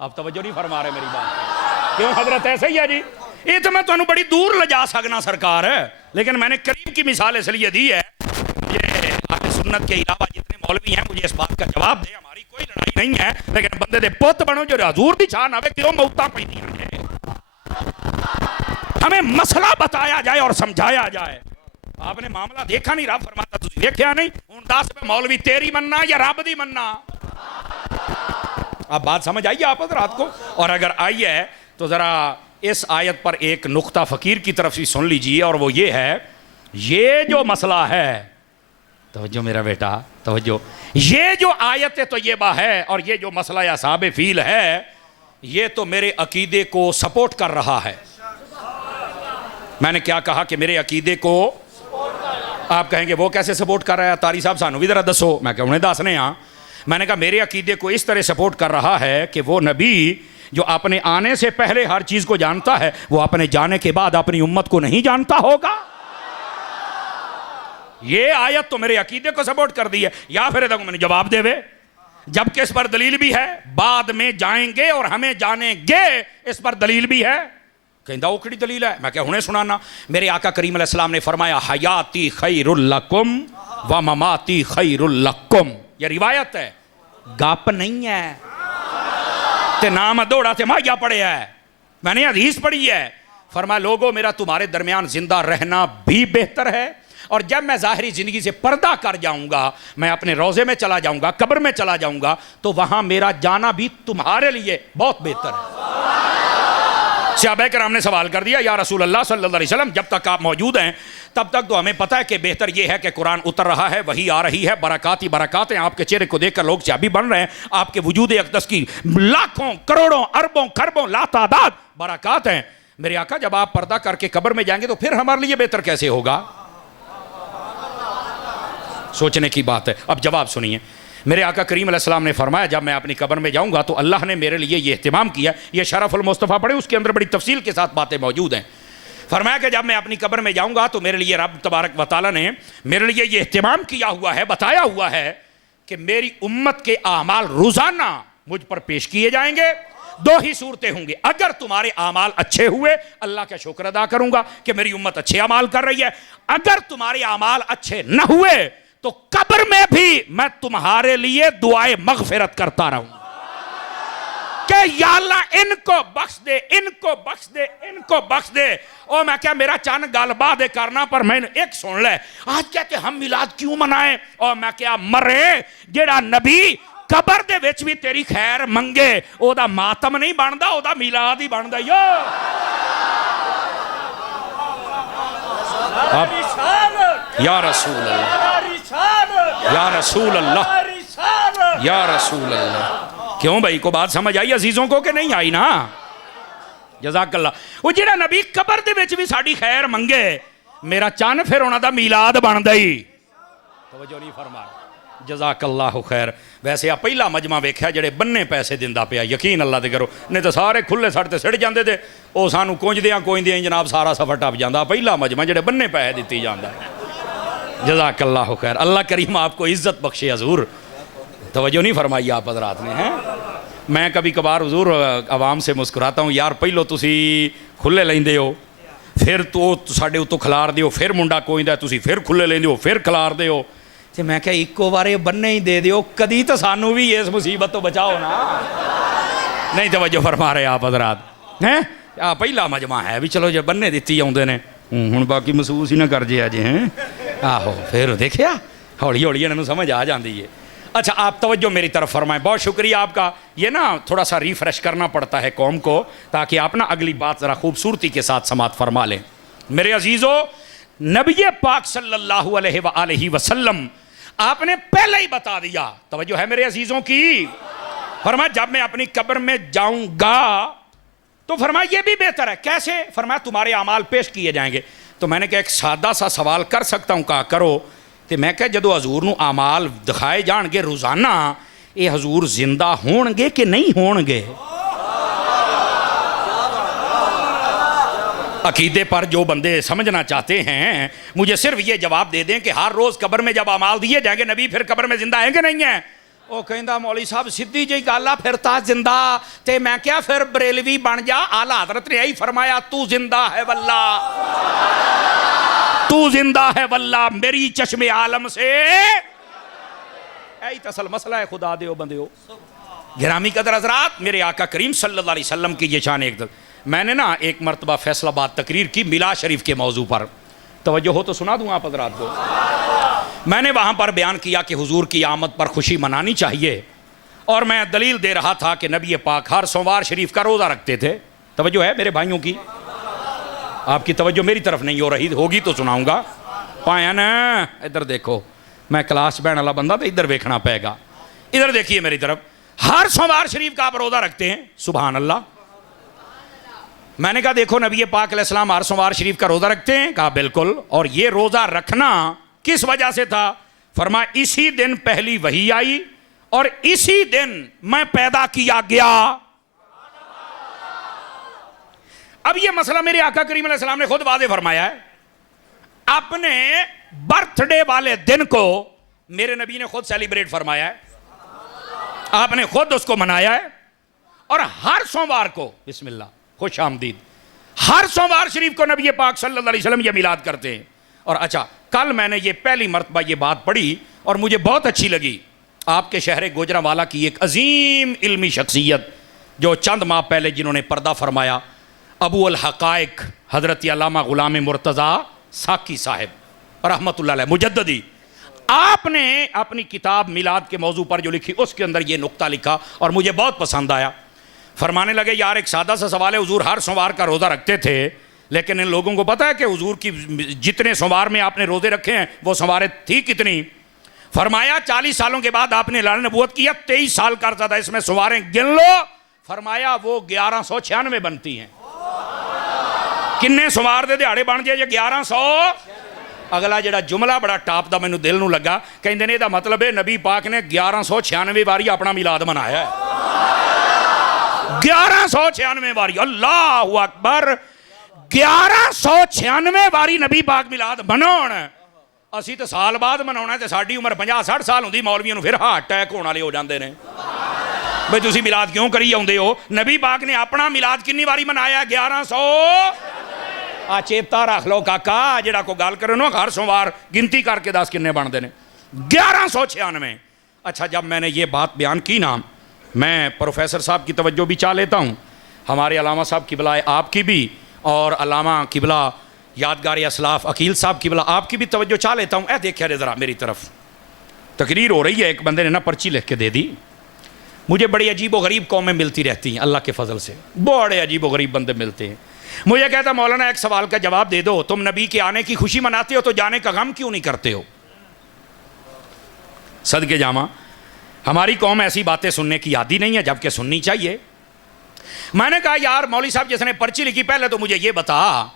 آپ توجہ نہیں فرما رہے میری بات. کیوں حضرت ایسے ہی ہے جی؟ یہ تو میں تمہیں بڑی دور لے جا سکنا سرکار ہے، لیکن میں نے قریب کی مثال اس لیے دی ہے. یہ اہل سنت کے علاوہ جتنے مولوی ہیں مجھے اس بات کا جواب دیں. ہماری کوئی لڑائی نہیں ہے، لیکن بندے دے پوت بنو جو حضور دی شان آوے کیوں موتاں پیندیاں نے. ہمیں مسئلہ بتایا جائے اور سمجھایا جائے. آپ نے معاملہ دیکھا نہیں، رب فرماتا تسی دیکھیا نہیں. ہن دس پہ مولوی تیری مننا یا رب دی مننا؟ اب بات سمجھ آئی آپ حضرات کو؟ اور اگر آئی ہے تو ذرا اس آیت پر ایک نقطہ فقیر کی طرف سے سن لیجئے، اور وہ یہ ہے، یہ جو مسئلہ ہے، توجہ میرا بیٹا توجہ، یہ جو آیت طیبہ ہے اور یہ جو مسئلہ اصحاب فیل ہے، یہ تو میرے عقیدے کو سپورٹ کر رہا ہے. میں نے کیا کہا کہ میرے عقیدے کو؟ آپ کہیں گے وہ کیسے سپورٹ کر رہا ہے طاری صاحب، سانو بھی ذرا دسو. میں کہ انہیں دسنے ہاں. میں نے کہا میرے عقیدے کو اس طرح سپورٹ کر رہا ہے کہ وہ نبی جو اپنے آنے سے پہلے ہر چیز کو جانتا ہے، وہ اپنے جانے کے بعد اپنی امت کو نہیں جانتا ہوگا. یہ آیت تو میرے عقیدے کو سپورٹ کر دی ہے. یا پھر دیکھو میں نے جواب دے وے، جبکہ اس پر دلیل بھی ہے، بعد میں جائیں گے اور ہمیں جانیں گے، اس پر دلیل بھی ہے. کہندہ اوکڑی دلیل ہے؟ میں کہ انہیں سنانا. میرے آقا کریم علیہ السلام نے فرمایا حیاتی خیر لکم و مماتی خیر لکم. یہ روایت ہے، گپ نہیں ہے. تے نام دوڑا تے مایا پڑے ہے. میں نے حدیث پڑھی ہے. فرمایا لوگوں میرا تمہارے درمیان زندہ رہنا بھی بہتر ہے، اور جب میں ظاہری زندگی سے پردہ کر جاؤں گا، میں اپنے روضے میں چلا جاؤں گا، قبر میں چلا جاؤں گا، تو وہاں میرا جانا بھی تمہارے لیے بہت بہتر ہے. صحابہ کرام نے سوال کر دیا یا رسول اللہ صلی اللہ علیہ وسلم جب تک آپ موجود ہیں تب تک تو ہمیں پتہ ہے کہ بہتر یہ ہے کہ قرآن اتر رہا ہے، وحی آ رہی ہے، برکات ہی برکات ہیں، آپ کے چہرے کو دیکھ کر لوگ صحابی بن رہے ہیں، آپ کے وجود اقدس کی لاکھوں کروڑوں اربوں خربوں لا تعداد برکات ہیں. میرے آقا جب آپ پردہ کر کے قبر میں جائیں گے تو پھر ہمارے لیے بہتر کیسے ہوگا؟ سوچنے کی بات ہے. اب جواب سنیے. میرے آقا کریم علیہ السلام نے فرمایا جب میں اپنی قبر میں جاؤں گا تو اللہ نے میرے لیے یہ اہتمام کیا. یہ شرف المصطفیٰ پڑھے، اس کے اندر بڑی تفصیل کے ساتھ باتیں موجود ہیں. فرمایا کہ جب میں اپنی قبر میں جاؤں گا تو میرے لیے رب تبارک و تعالیٰ نے میرے لیے یہ اہتمام کیا ہوا ہے، بتایا ہوا ہے کہ میری امت کے اعمال روزانہ مجھ پر پیش کیے جائیں گے. دو ہی صورتیں ہوں گے، اگر تمہارے اعمال اچھے ہوئے اللہ کا شکر ادا کروں گا کہ میری امت اچھے اعمال کر رہی ہے، اگر تمہارے اعمال اچھے نہ ہوئے تو قبر میں بھی میں تمہارے لیے دعائے مغفرت کرتا رہوں کہ یا اللہ ان کو بخش دے، ان کو بخش دے، ان کو بخش دے. اور میں کیا میرا چند گل بات کرنا پر میں نے ایک سن لے. آج کہتے ہم میلاد کیوں منائیں؟ اور میں کیا مرے جیڑا نبی قبر دے وچ بھی تیری خیر منگے، او دا ماتم نہیں بندا، او دا میلاد ہی بندا. یا رسول اللہ، یا رسول اللہ، یا رسول اللہ. کیوں بھائی کو بات سمجھ آئی عزیزوں کو کہ نہیں آئی نا؟ جزاک اللہ. وہ جڑا نبی قبر دے وچ بھی ساڈی خیر منگے، میرا چن پھر انہاں دا میلاد بندا ہی. توجہ نہیں فرما. جزاک اللہ خیر. ویسے آ پہلا مجمع ویکھیا جڑے بننے پیسے دیندا پیا، یقین اللہ دے کرو، نہیں تو سارے کھلے سڑ تے سڑ جاندے تے او سانو کونجدیاں کوئندیاں جناب سارا سفر ٹپ جاندا. پہلا مجمع جڑے بننے پیسے دتی جاندا. جزاک اللہ خیر. اللہ کریم آپ کو عزت بخشے حضور. توجہ نہیں فرمائی آپ حضرات نے ہیں. میں کبھی کبھار حضور عوام سے مسکراتا ہوں، یار پہلو تسی کھلے لیندے ہو، پھر تو ساڈے اتوں کھلار دیو، پھر منڈا کوئندا تسی پھر کھلے لیندے ہو، پھر کھلار دیو. تے میں کہ ایکو بارے بننے ہی دے دیو، کدی تو سانو بھی اس مصیبت تو بچاؤ نا. نہیں توجہ فرما رہے آپ حضرات ہیں. پہلا مجمع ہے بھی چلو جب بننے دیتی آؤندے نے، ہن باقی محسوس ہی نہ کر جے اجے ہیں. آہو پھر دیکھیا ہولی ہولی انہوں سمجھ آ جاندی ہے. اچھا آپ توجہ میری طرف فرمائیں. بہت شکریہ آپ کا. یہ نا تھوڑا سا ریفریش کرنا پڑتا ہے قوم کو تاکہ آپ نا اگلی بات ذرا خوبصورتی کے ساتھ سماعت فرما لیں. میرے عزیزو، نبی پاک صلی اللہ علیہ وآلہ وسلم آپ نے پہلے ہی بتا دیا. توجہ ہے میرے عزیزوں کی. فرمایا جب میں اپنی قبر میں جاؤں گا تو فرمایا یہ بھی بہتر ہے. کیسے؟ فرمایا تمہارے اعمال پیش کیے جائیں گے. تو میں نے کہا ایک سادہ سا سوال کر سکتا ہوں؟ کہا کرو. تو میں کہا جدو حضور نو اعمال دکھائے جان گے روزانہ، یہ حضور زندہ ہون گے کہ نہیں ہون گے؟ عقیدے پر جو بندے سمجھنا چاہتے ہیں مجھے صرف یہ جواب دے دیں کہ ہر روز قبر میں جب اعمال دیے جائیں گے نبی پھر قبر میں زندہ ہیں کہ نہیں ہیں؟ وہ کہندا مولوی صاحب سیدھی جی گل آ پھر تا زندہ تے میں کیا پھر بریلوی بن جا. اعلیٰ حضرت نے یہی فرمایا تو زندہ ہے واللہ تو زندہ ہے واللہ میری چشم عالم سے. یہی تسل مسئلہ ہے خدا دیو بندیو. گرامی قدر حضرات میرے آقا کریم صلی اللہ علیہ وسلم کی یہ شان ایک میں نے نا ایک مرتبہ فیصل آباد تقریر کی میلاد شریف کے موضوع پر. توجہ ہو تو سنا دوں آپ حضرات کو. میں نے وہاں پر بیان کیا کہ حضور کی آمد پر خوشی منانی چاہیے اور میں دلیل دے رہا تھا کہ نبی پاک ہر سوموار شریف کا روزہ رکھتے تھے. توجہ ہے میرے بھائیوں کی؟ آپ کی توجہ میری طرف نہیں ہو رہی ہوگی تو سناؤں گا. پایا نا ادھر دیکھو میں کلاس بہن والا بندہ تو ادھر دیکھنا پائے گا. ادھر دیکھیے میری طرف. ہر سوموار شریف کا آپ روزہ رکھتے ہیں؟ سبحان اللہ. میں نے کہا دیکھو نبی پاک علیہ السلام ہر سوموار شریف کا روزہ رکھتے ہیں؟ کہا بالکل. اور یہ روزہ رکھنا کس وجہ سے تھا؟ فرمایا اسی دن پہلی وحی آئی اور اسی دن میں پیدا کیا گیا. اب یہ مسئلہ میرے آقا کریم علیہ السلام نے خود واضح فرمایا ہے. اپنے برتھ ڈے والے دن کو میرے نبی نے خود سیلیبریٹ فرمایا ہے. آپ نے خود اس کو منایا ہے. اور ہر سوموار کو بسم اللہ خوش آمدید ہر سوموار شریف کو نبی پاک صلی اللہ علیہ وسلم یہ میلاد کرتے ہیں. اور اچھا کل میں نے یہ پہلی مرتبہ یہ بات پڑھی اور مجھے بہت اچھی لگی. آپ کے شہر گوجرانوالا کی ایک عظیم علمی شخصیت جو چند ماہ پہلے جنہوں نے پردہ فرمایا ابو الحقائق حضرت علامہ غلام مرتضیٰ ساکی صاحب رحمۃ اللہ علیہ مجددی. آپ نے اپنی کتاب میلاد کے موضوع پر جو لکھی اس کے اندر یہ نقطہ لکھا اور مجھے بہت پسند آیا. فرمانے لگے یار ایک سادہ سا سوال ہے حضور ہر سوموار کا روزہ رکھتے تھے لیکن ان لوگوں کو پتہ ہے کہ حضور کی جتنے سوموار میں آپ نے روزے رکھے ہیں وہ سواریں تھی کتنی؟ فرمایا 40 سالوں کے بعد آپ نے اعلان نبوت کیا 23 سال کا عرصہ تھا اس میں سواریں گن لو. فرمایا وہ 1196 بنتی ہیں. کنے سوار دے دیہڑے بن جائے 1100. اگلا جڑا جملہ بڑا ٹاپ دا مینوں دل نوں لگا کہندے نے دا مطلب ہے نبی پاک نے 1196 واری اپنا میلاد منایا ہے. 1196 واری. اللہ اکبر. 1196 واری نبی پاک میلاد مناون. اسی تو سال بعد مناونا ہے تے ساڈی عمر 50-60 سال ہوندی مولویوں نوں پھر ہارٹ اٹیک ہونے والے ہو جاندے نے. بھئی تسی میلاد کیوں کری آوندے ہو؟ نبی پاک نے اپنا میلاد کنی واری منایا؟ 1100. چیتا رکھ لو کاکا جڑا کو گل کرو نا ہر سوموار گنتی کر کے 10 کنے بن دے نے 1196. اچھا جب میں نے یہ بات بیان کی نا میں پروفیسر صاحب کی توجہ بھی چاہ لیتا ہوں ہمارے علامہ صاحب قبلہ آپ کی بھی اور علامہ قبلہ یادگار اسلاف عقیل صاحب قبلہ آپ کی بھی توجہ چاہ لیتا ہوں. دیکھیں ذرا میری طرف تقریر ہو رہی ہے. ایک بندے نے نا پرچی لکھ کے دے دی. مجھے بڑی عجیب و غریب قومیں ملتی رہتی ہیں اللہ کے فضل سے. بڑے عجیب و غریب بندے ملتے ہیں. مجھے کہتا مولانا ایک سوال کا جواب دے دو تم نبی کے آنے کی خوشی مناتے ہو تو جانے کا غم کیوں نہیں کرتے ہو؟ صدقے جامع ہماری قوم ایسی باتیں سننے کی عادی نہیں ہے جبکہ سننی چاہیے. میں نے کہا یار مولوی صاحب جس نے پرچی لکھی پہلے تو مجھے یہ بتا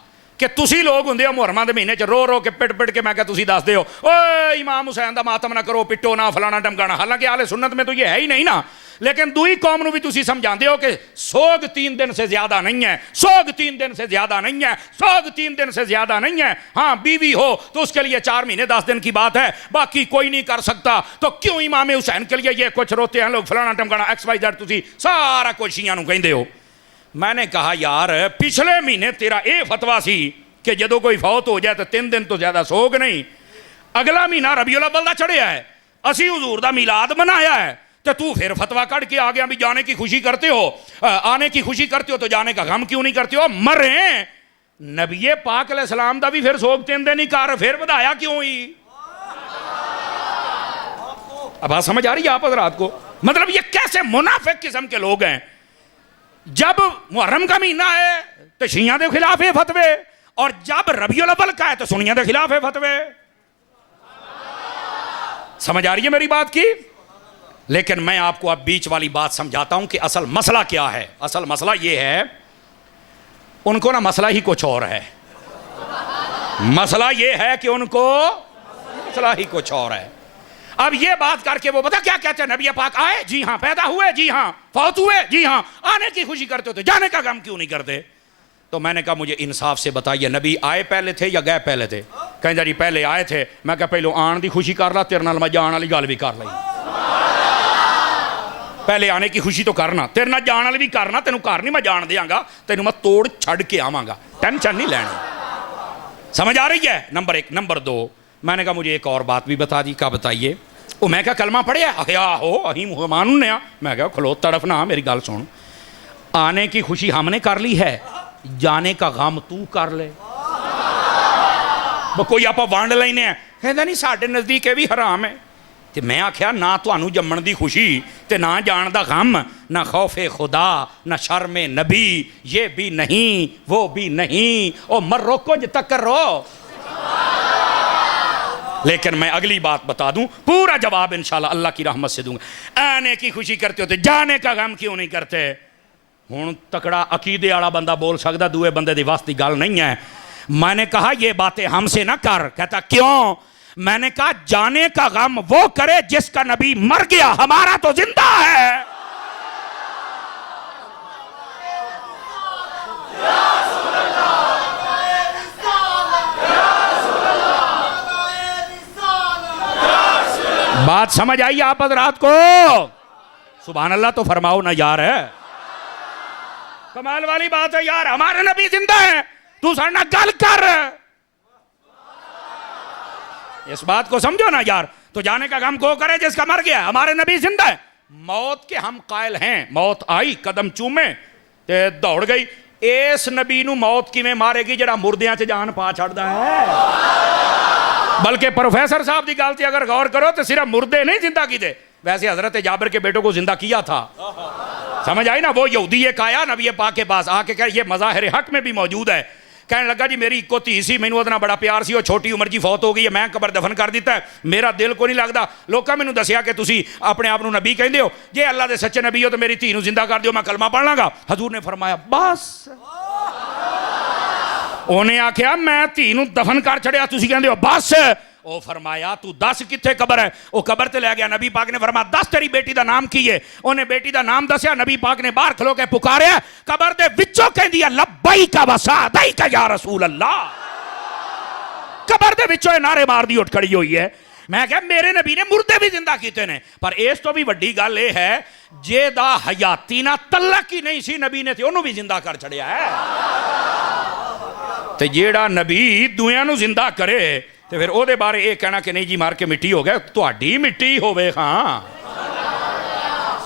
کہ تسی لوگ ہوں محرمہ دے مہینے چ رو رو کے پٹ کے میں کہ تسی دس دے ہو اوے امام حسین دا ماتم نہ کرو پٹو نہ فلانا ڈمکانا. حالانکہ اہل سنت میں تو یہ ہے ہی نہیں نا. لیکن دوئی قوم نو بھی تسی سمجھاندے ہو کہ سوگ 3 دن سے زیادہ نہیں ہے. سوگ 3 دن سے زیادہ نہیں ہے. سوگ 3 دن سے زیادہ نہیں ہے. ہاں بیوی ہو تو اس کے لیے 4 مہینے 10 دن کی بات ہے باقی کوئی نہیں کر سکتا. تو کیوں امام حسین کے لیے یہ کچھ روتے ہیں لوگ فلانا ڈمکانا XYZ تسی سارا کچھ شیعہ نو کہندے ہو. میں نے کہا یار پچھلے مہینے تیرا اے فتویٰ سی کہ جدو کوئی فوت ہو جائے تو 3 دن تو زیادہ سوگ نہیں. اگلا مہینہ ربیع الاول دا چڑھیا ہے اسی حضور دا میلاد منایا ہے تو پھر فتویٰ کڑ کے آگے بھی جانے کی خوشی کرتے ہو آنے کی خوشی کرتے ہو تو جانے کا غم کیوں نہیں کرتے ہو؟ مریں نبی پاک علیہ السلام دا بھی پھر سوگ 3 دن ہی کر پھر بدایا کیوں ہی؟ اب بات سمجھ آ رہی ہے آپ حضرات کو؟ مطلب یہ کیسے منافق قسم کے لوگ ہیں. جب محرم کا مہینہ ہے تو شیعہ دے خلاف ہے فتوے اور جب ربیع الاول کا ہے تو سنیوں دے خلاف ہے فتوے. سمجھ آ رہی ہے میری بات کی؟ لیکن میں آپ کو اب بیچ والی بات سمجھاتا ہوں کہ اصل مسئلہ کیا ہے. اصل مسئلہ یہ ہے ان کو نا مسئلہ ہی کچھ اور ہے. مسئلہ یہ ہے کہ ان کو مسئلہ ہی کچھ اور ہے. اب یہ بات کر کے وہ پتہ کیا کہتے ہیں نبی پاک آئے جی ہاں پیدا ہوئے جی ہاں فوت ہوئے جی ہاں آنے کی خوشی کرتے ہو تو جانے کا غم کیوں نہیں کرتے؟ تو میں نے کہا مجھے انصاف سے بتائیے نبی آئے پہلے تھے یا گئے پہلے تھے؟ کہیں جی پہلے آئے تھے. میں کہا پہلو آن دی خوشی کر لا، تیرے نال میں جان والی گل بھی کر لی. پہلے آنے کی خوشی تو کرنا، تیرے نال جان والی بھی کرنا. تینوں گھر نہیں میں جان دیاں گا، تینوں میں توڑ چھڑ کے آواں گا، ٹینشن نہیں لینی. سمجھ آ رہی ہے؟ نمبر 1. نمبر 2 میں نے کہا مجھے ایک اور بات بھی بتا دی. کیا بتائیے؟ وہ میں کہا کلمہ پڑھیا؟ ہو اہی مسلمان نے. میں کہا کھلو تڑف نہ، میری گل سن. آنے کی خوشی ہم نے کر لی ہے، جانے کا غم تو کر لے. کوئی آپ وانڈ لینے ہیں، کہتا نہیں ساڈے نزدیک یہ بھی حرام ہے. تے میں آخیا نہ تانوں جمن دی خوشی تے نہ جان دا غم، نہ خوف خدا، نہ شرم نبی، یہ بھی نہیں وہ بھی نہیں. او مرو کچھ تک کرو. لیکن میں اگلی بات بتا دوں، پورا جواب انشاءاللہ اللہ کی رحمت سے دوں گا. آنے کی خوشی کرتے ہوتے جانے کا غم کیوں نہیں کرتے؟ ہوں تکڑا عقیدے والا بندہ بول سکتا، دوے بندے دی واسطی گل نہیں ہے. میں نے کہا یہ باتیں ہم سے نہ کر. کہتا کیوں؟ میں نے کہا جانے کا غم وہ کرے جس کا نبی مر گیا، ہمارا تو زندہ ہے. بات سمجھ آئی آپ حضرات کو؟ سبحان اللہ تو فرماؤ نا یار. ہے کمال والی بات ہے یار. ہمارے نبی زندہ ہے، تو سارنا گل کر. اس بات کو سمجھو نا یار. تو جانے کا غم کو کرے جس کا مر گیا، ہمارے نبی زندہ ہے. موت کے ہم قائل ہیں. موت آئی قدم چومے تے دوڑ گئی. اس نبی نو موت کی میں مارے گی جڑا مردیاں چ جان پا چھڑدا ہے. بلکہ پروفیسر صاحب دی گل تے اگر غور کرو تو صرف مردے نہیں زندہ کیتے. ویسے حضرت جابر کے بیٹوں کو زندہ کیا تھا. سمجھ آئی نا؟ وہ یہودی ایک آیا نبی پاک کے پاس آ کے کہا یہ مظاہر حق میں بھی موجود ہے. کہنے لگا جی میری کو تھی سی، مینوں اتنا بڑا پیار سی، وہ چھوٹی عمر جی فوت ہو گئی ہے، میں قبر دفن کر دیتا ہے، میرا دل کو نہیں لگتا. لوکاں مینوں دسیا کہ تسی اپنے آپ نو نبی کہندے ہو، جے اللہ دے سچے نبی ہو تو میری دھی نو زندہ کر دیو، میں کلمہ پڑھ لاں گا. حضور نے فرمایا بس. انہیں آکھیا میں دھی نو دفن کر چھڑیا، تسی کہندے ہو بس. او فرمایا تو دس کتھے قبر ہے؟ او قبر تے لے گیا. نبی پاک نے فرمایا دس تیری بیٹی دا نام کی ہے؟ انہیں بیٹی دا نام دسیا. نبی پاک نے باہر کھلو کے پکاریا، قبر دے وچوں کہندی ہے لبیک و سعدیک یا رسول اللہ. قبر دے وچوں نعرے مار دی اٹھ کھڑی ہوئی ہے. میں کہا میرے نبی نے مردے بھی زندہ کیتے نے. پر اس تو بھی وڈی گل یہ ہے جے دا حیاتی نہ تلک ہی نہیں سی نبی نے تے انہوں بھی زندہ کر چھڑیا ہے. تے جیڑا نبی دویاں نو زندہ کرے تو پھر او دے بارے ایک کہنا کہ نہیں جی مار کے مٹی ہو گیا، تہاڈی مٹی ہوے. ہاں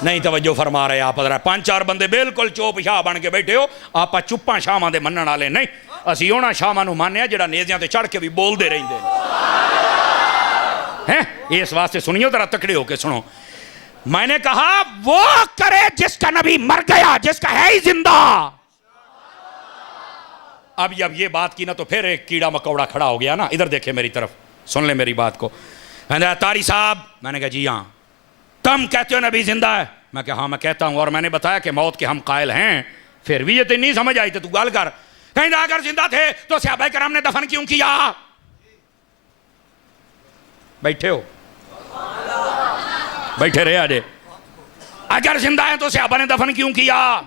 نہیں توجہ فرما رہے آپ حضرات. 5-4 بندے بالکل چوپ شاہ بن کے بیٹھے ہو. آپ چپاں شاواں دے منن والے نہیں. اسی انہاں شاواں نو ماننے جڑا نیزیاں تے چڑھ کے بھی بول دے رہندے ہیں. اس واسطے سنیو ذرا تکڑے ہو کے سنو. میں نے کہا وہ کرے جس کا نبی مر گیا، جس کا ہے ہی زندہ. اب یہ بات کی نا تو پھر ایک کیڑا مکوڑا کھڑا ہو گیا نا. ادھر دیکھیں میری طرف، سن لیں میری بات کو. میں نے کہا تاری صاحب، میں نے کہا جی ہاں. تم کہتے ہو نبی زندہ ہے؟ میں کہا ہاں میں کہتا ہوں، اور میں نے بتایا کہ موت کے ہم قائل ہیں. پھر بھی یہ تو نہیں سمجھ آئی تو گال کر. کہیں اگر زندہ تھے تو صحابہ کرام نے دفن کیوں کیا؟ بیٹھے ہو، بیٹھے رہے آجے. اگر زندہ ہیں تو صحابہ نے دفن کیوں کیا؟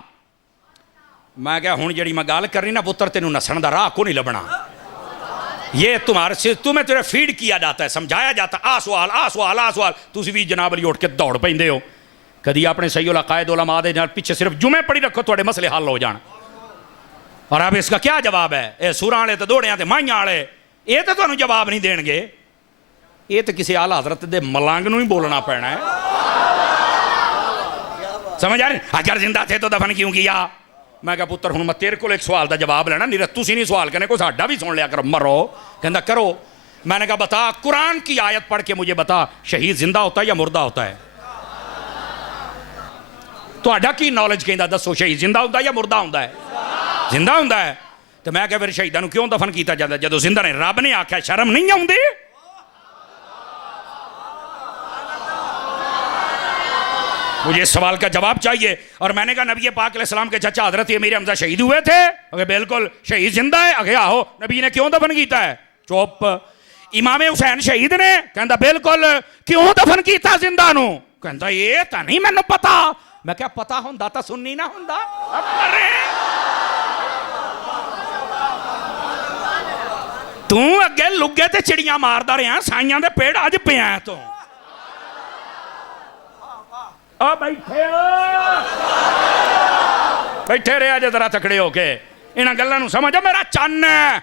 میں کہا ہوں جڑی میں گال کرنی نا پتر تینوں نسن دا راہ کو نہیں لبنا. یہ تمہارے سے تمہیں تیرے فیڈ کیا جاتا ہے، سمجھایا جاتا ہے. آ سوال آ سوال آ سوال، تسی بھی جناب علی اٹھ کے دوڑ پیندے ہو. کدی اپنے صحیح العقائد علماء دے نال پیچھے صرف جمعے پڑھی رکھو تھوڑے مسئلے حل ہو جان. اور اب اس کا کیا جواب ہے؟ اے سوراں والے تے دوڑیاں تے مائیاں والے یہ تو تانوں جواب نہیں دین گے. یہ تو کسی اعلیٰ حضرت دے ملانگ نو ہی بولنا پینا ہے. سمجھ آ رہی؟ اگر زندہ تھے تو دفن کیوں کیا؟ میں کہا پتر ہوں میں تیرے کو ایک سوال دا جواب لینا، نہیں تسی نہیں سوال کرنے کو ساڈا بھی سن لیا کرو. مرو کہندا کرو. میں نے کہا بتا قرآن کی آیت پڑھ کے مجھے بتا شہید زندہ ہوتا ہے یا مردہ ہوتا ہے؟ تہاڈا کی نالج کہندا دسو شہید زندہ ہوتا ہے یا مردہ ہوتا ہے؟ زندہ ہوتا ہے. تو میں کہا پھر شہیداں نو کیوں دفن کیتا جاتا ہے جدوں زندہ نے؟ رب نے آکھیا شرم نہیں آوندی؟ مجھے اس سوال کا جواب چاہیے. اور میں نے کہا نبی پاک علیہ السلام کے چچا حضرت امیر حمزہ شہید ہوئے تھے؟ اگر بالکل شہید زندہ ہے. اگر آہو نبی نے کیوں دفن کیتا ہے؟ چوپ. امام حسین شہید نے؟ کہندا بالکل. کیوں دفن کیتا زندہ نو؟ کہندا یہ تا نہیں مینوں پتا. میں کہا پتا ہوندا تا سننی نہ ہوندا. ਤੂੰ ਅੱਗੇ ਲੁੱਗੇ ਤੇ ਚਿੜੀਆਂ ਮਾਰਦਾ ਰਿਹਾ, ਸਾਈਆਂ ਦੇ ਪੇੜ ਅੱਜ ਪਿਆ ਤੂੰ। ਆ ਬੈਠੇ ਰਿਹਾ ਜੇ ਜ਼ਰਾ ਤਕੜੇ ਹੋ ਕੇ, ਇਹਨਾਂ ਗੱਲਾਂ ਨੂੰ ਸਮਝੋ। ਮੇਰਾ ਚੰਨ ਹੈ,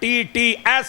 TTS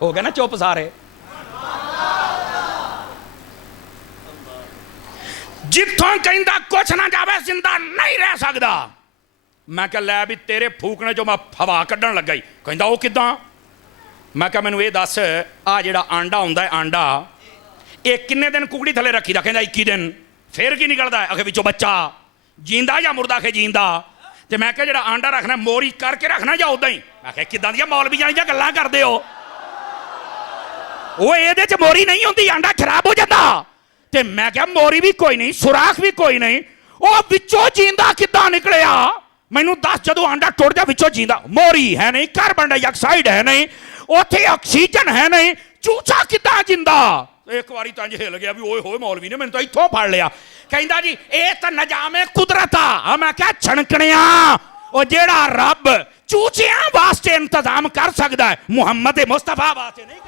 ہو گیا نا چپ سارے. جتوں کہندا کچھ نہ جاوے زندہ نہیں رہ سکدا. میں کہ لے بھی تیرے پھوکنے جو میں ہوا کڈن لگا ہی. کہندا وہ کداں؟ میں کہ مینوں یہ دس آ جڑا آنڈا ہوندا ہے آنڈا یہ کنے دن ککڑی تھلے رکھی دا؟ کہندا 21 دن. پھر کی نکلدا ہے؟ اگے وچوں بچہ جیندا یا مردہ کہ جیندا. تے میں کہ جڑا آنڈا رکھنا موری کر کے رکھنا یا ادا ہی؟ میں کہ کداں دیاں مولویاں دیاں گلاں کردے ہو؟ وہ یہ موری نہیں ہوندی آنڈا خراب ہو جاتا. تے میں کہ موری بھی کوئی نہیں سوراخ بھی کوئی نہیں وہ وچوں جیندا کداں نکلیا؟ مینوں دس جدوں آنڈا ٹوٹ جا وچوں جیندا موری ہے نہیں کاربن ڈائی آکسائڈ ہے نہیں اوتھے آکسیجن ہے نہیں چوچا کداں جیندا؟ ایک واری تو انج ہل گیا بھی اوئے ہوئے مولوی نے مینوں تو اتھوں پھڑ لیا. کہندا جی اے تے نظام قدرت آ. میں کہا چھنکڑیاں او جیڑا رب چوچیاں واسطے انتظام کر سکدا ہے محمد مصطفیٰ واسطے نہیں.